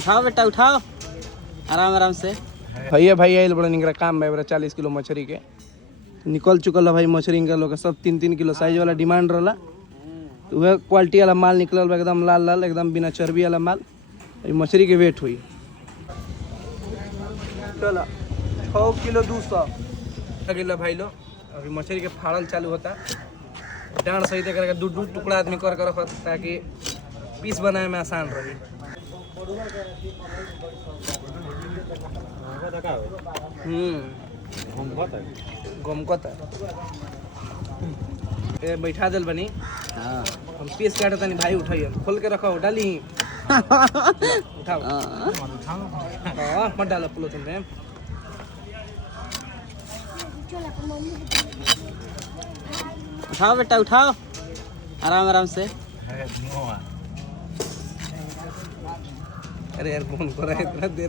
उठाओ बेटा उठाओ आराम आराम से। भैया भाई आयल बड़ा निकरा काम भाई 40 किलो मछली के निकल चुकल है भाई। मछली निकल लोग सब 3-3 किलो साइज वाला डिमांड रहा। वह क्वालिटी वाला माल निकल बा एकदम लाल लाल एकदम बिना चर्बी वाला माल। मछली के वेट हुई चलो 6 किलो 200 किलो भाई लो। अभी मछली के फाड़ल चालू होता। डांड सही करके दू टुकड़ा आदमी कर रखता ताकि पीस बनाए में आसान रहे। गमकता ए बैठा दिल बनी। हाँ हम पीस काटे तनी भाई उठाइए खोल के रखो डाली उठाओ। हाँ मत डालो पोलोथीन में। उठाओ बेटा उठाओ आराम आराम से। अरे यार फोन कर रहा है इतना देर।